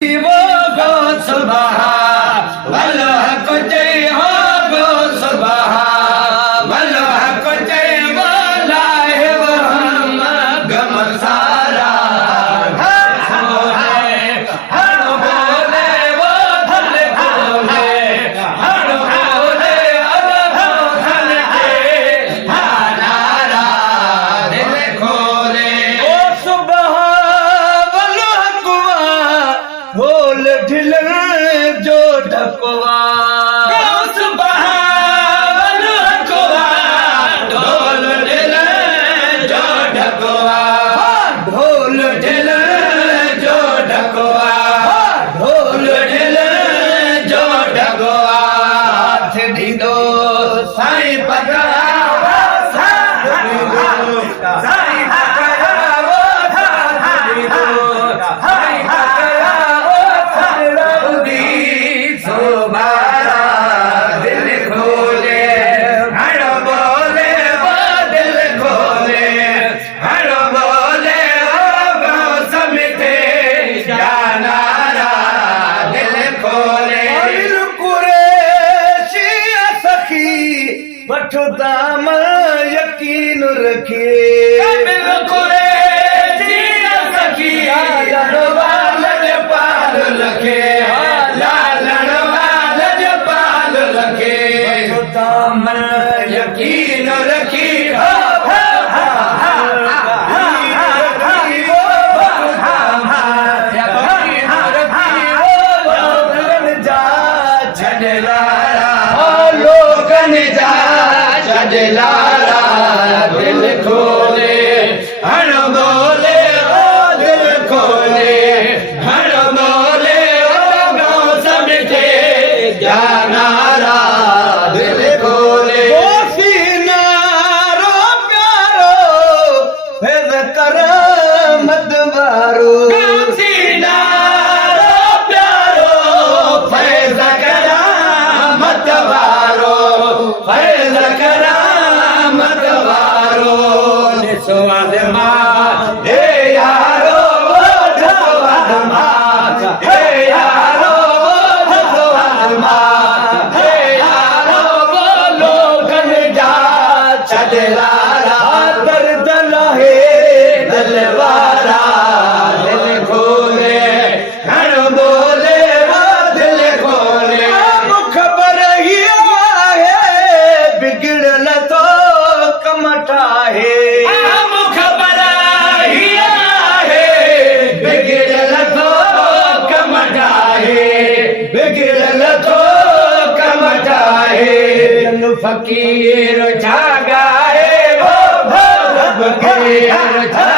वो गो सुबह वल्लाह को जय हो गो सुबह वल्लाह को जय बोला है वो हम गम सारा हर बोले वो धल बोले हर बोले धल के नारा दिल खोले ओ सुबह वल्लाह कुआ ढोल ढिलन जो ढकवा सुबह वल्लाह कुआ ढोल ढिलन जो ढकवा ढोल ढिलन जो ढकवा ढोल ढिलन जो ढकवा हाथ दीदो साईं पकड़ा साईं पकड़ा वो हाथ दीदो साईं पकड़ा सोबारा दिल खोले हर बोले वो दिल खोले हर बोले वो मौसम थे जानारा दिल खोले दिल कुरैशी सखी वठदा यकीन रखिए दिल कुरैशी सखी लालन वालज पाल लखे लालन वालज पाल लखे मन यकीन रखी हो लारा दिल खोले हर बोले ओ दिल खोले हर बोले ओ मौसम थे जानारा दिल खोले सीनारो प्यारो फिर कर मदवारो सीनारो प्यारो फैज करा मतवारो फैज करा मतवारो स्वाद मां हे यारो स्वाद मां हे यारो स्वाद मां हे यारो बोलो गन जा छडलारा दर्द लहे दिलवारा दिल खोले हर बोले वो दिल खोले मुख पर ही है बिगड़ल तो कमटा है मुख पर ही है बिगड़ल तो कमटा है बिगड़ल तो कमटा है फकीर जागा है वो भव के